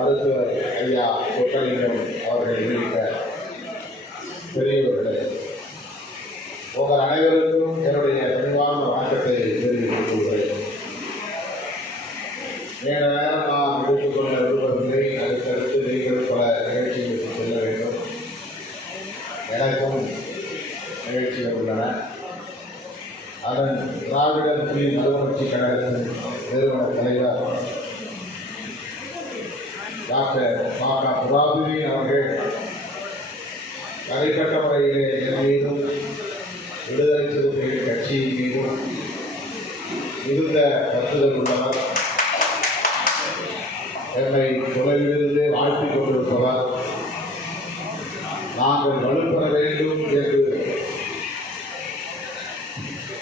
அவர்களை உள்ளிட்ட பெரியவர்களே உங்கள் அனைவருக்கும் என்னுடைய பணிவான வணக்கத்தை தெரிவித்துக் கொள்கிறேன் நீண்ட நேரம் நான் எடுத்துக்கொள்ள விரும்பவில்லை. அடுத்தடுத்து நீங்கள் பல நிகழ்ச்சிகளுக்கு செல்ல வேண்டும். எனக்கும் நிகழ்ச்சிகள் உள்ளன. அதன் திராவிடர் முஸ்லீம் மறுமலர்ச்சி கழகத்தின் நிறுவன தலைவர் டாக்டர் மாகா புராபுதீன் அவர்கள் தனிப்பட்ட முறையிலே என் மீதும் விடுதலை சிறுத்தைகள் கட்சியின் மீதும் மிகுந்த கருத்துதல் உள்ளவர். என்னை தொலைவிலிருந்து வாழ்த்திக் கொண்டிருப்பவர். நாங்கள் வலுப்பெற வேண்டும் என்று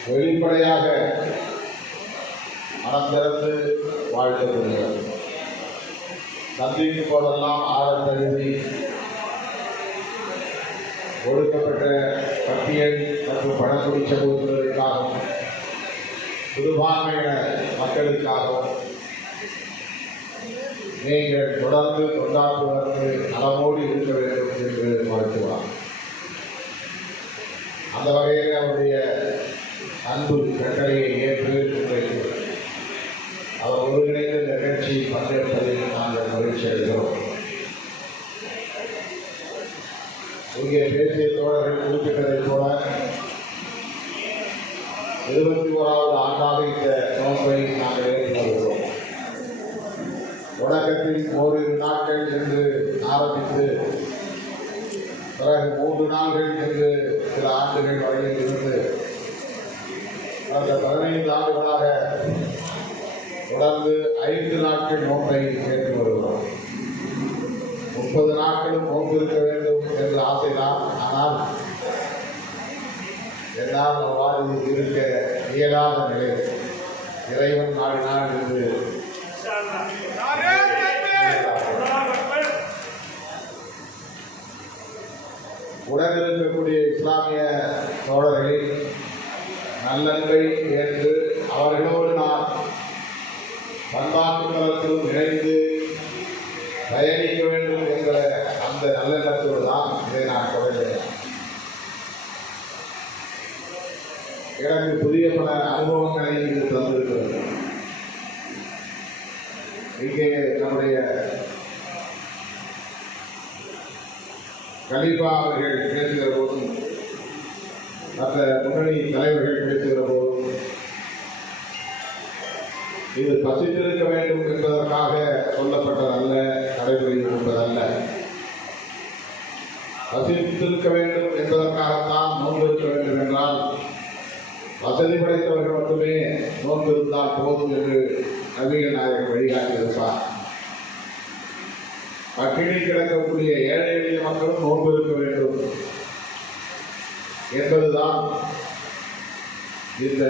வெளிப்படையாக மனம் திறந்து வாழ்த்தப்படுகிறார் நம்பிக்கை போலெல்லாம் ஆற தழுவி ஒடுக்கப்பட்ட பட்டியல் மற்றும் பழங்குடி சமூகத்தினருக்காகவும் சிறுபான்மையின மக்களுக்காகவும் நீங்கள் தொடர்ந்து கொண்டாடுவதற்கு நலமோடு இருக்க வேண்டும் என்று வாழ்த்துவார் அந்த வகையில் அவருடைய அன்பு கட்டளையை ஏற்று அவர் ஒருங்கிணைந்த இந்த நிகழ்ச்சி பங்கேற்பதில் நாங்கள் இங்கே பேசிய தோழர்கள் குறிப்பிட்டதைப் போல எழுபத்தி ஓராவது ஆண்டாக இந்த நோக்கை நாங்கள் ஏற்றி வருகிறோம் தொடக்கத்தில் ஓரிரு நாட்கள் என்று ஆரம்பித்து பிறகு மூன்று நாள்கள் என்று சில ஆண்டுகள் வரையில் இருந்து கடந்த பதினைந்து ஆண்டுகளாக தொடர்ந்து ஐந்து நாட்கள் நோக்கை ஏற்று வருகிறோம் முப்பது நாட்களும் நோன்பு இருக்க வேண்டும் என்ற ஆசைதான். ஆனால் என்னால் அவ்வாறு இருக்க இயலாத நிலை. இறைவன் நாடினான் இருந்து உடன் இருக்கக்கூடிய இஸ்லாமிய தோழர்களை நல்லன்பை ஏற்று அவர்களும் எனக்கு புதிய பல அனுபவங்களை இது தந்திருக்கிறது. இங்கே நம்முடைய கலீஃபா அவர்கள் பேசுகிற போதும் மற்ற முன்னணி தலைவர்கள் பேசுகிற போதும் இது பசித்திருக்க வேண்டும் என்பதற்காக சொல்லப்பட்டதல்ல நடைமுறையில் என்பதல்ல பசித்திருக்க வேண்டும் என்பதற்காகத்தான் நோன்பு இருக்க வேண்டும் என்றால் வசதி படைத்தவர்கள் மட்டுமே நோன்பு இருந்தால் போதும் என்று நவீன நாயகர் வழிகாட்டியிருப்பார். பட்டினி கிடக்கக்கூடிய ஏழை எளிய மக்களும் நோன்பு இருக்க வேண்டும் என்பதுதான் இந்த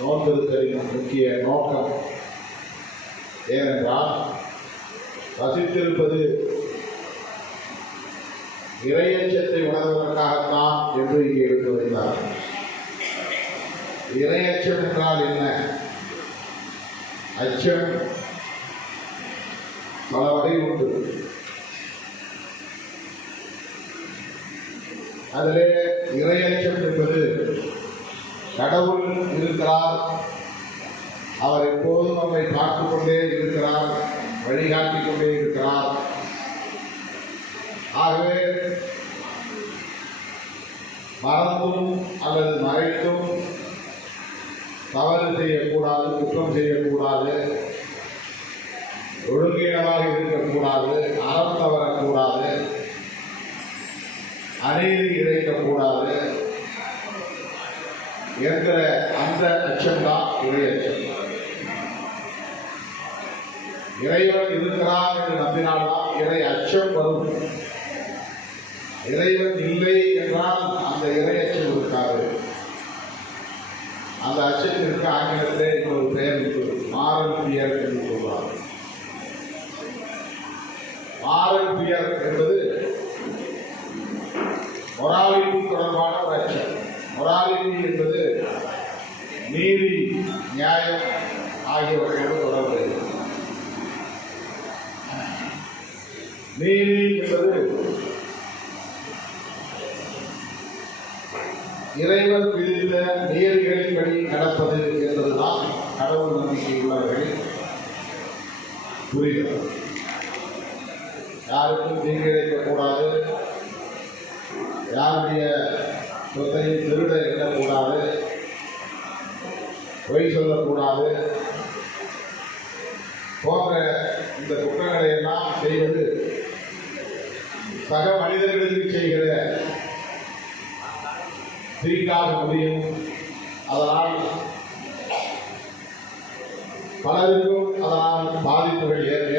நோன்பிருத்தலின் முக்கிய நோக்கம். ஏனென்றால் வசித்திருப்பது இறையச்சத்தை உணர்வதற்காகத்தான் என்று இங்கே எடுத்து இறையச்சம் என்றால் என்ன? அச்சம் பல வகை உண்டு. அதிலே இறையச்சம் என்பது கடவுள் இருக்கிறார். அவர் எப்போதும் நம்மை பார்த்து கொண்டே இருக்கிறார் வழிகாட்டிக் கொண்டே இருக்கிறார். ஆகவே மறந்தும் அல்லது மறைத்தும் தவறு செய்யக்கூடாது குற்றம் செய்யக்கூடாது ஒழுங்கீனமாக இருக்கக்கூடாது அறம் தவறக்கூடாது அநீதி இழைக்கக்கூடாது. என்கிற அந்த அச்சம்தான் இறை அச்சம் இறைவன் இருக்கிறான் என்று நம்பினால்தான் இறை அச்சம் வரும். இறைவன் இல்லை என்றால் அந்த இறை அச்சம் இருக்காது. அந்த அச்சத்திற்கு ஆங்கிலத்திலே இன்னொரு பெயர் இருக்கிறது மாரல் பியர் என்று சொல்வார் மாரல் பியர் என்பது மொராலிட்டி தொடர்பான ஒரு அச்சம். மொராலிட்டி என்பது நீதி நியாயம் ஆகியவற்றோடு தொடர்புடையது. நீதி என்பது இறைவன் விதித்த நியதிகளின்படி நடப்பது என்பதுதான் கடவுள் நம்பிக்கை உள்ளவர்களின் புரிதல் யாருக்கும் தீங்கு இழைக்கக்கூடாது யாருடைய சொத்தையும் திருட எண்ணக்கூடாது பொய் சொல்லக்கூடாது. போன்ற இந்த குற்றங்களை எல்லாம் செய்வது சக மனிதர்களுக்கு செய்கிற சிரிக்காத முடியும். அதனால் பலருக்கும் அதனால் பாதிப்புகள் ஏற்படும்.